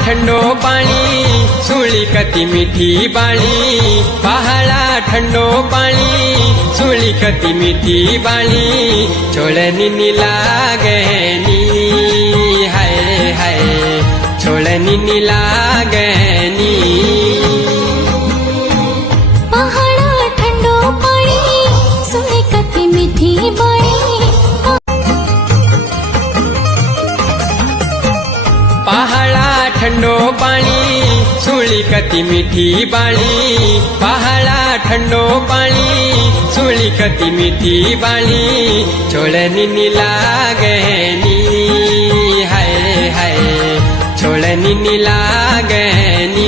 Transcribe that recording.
ठंडो पाणी सुळी कती मिठी बाळी, पहाळा ठंडो पाणी सुळी कती मिठी बाळी, छोळनी लागनी हाय हाय छोळनी लागनी। पहाड़ा ठंडो पानी सुनी कती मीठी बाणी, पहाळा ठंडो पाणी सुळी कती मिठी बाळी, पहाळा ठंडो पाणी सुळी कती मिठी बाळी, छोळनी लागनी हाय हाय छोळनी लागनी।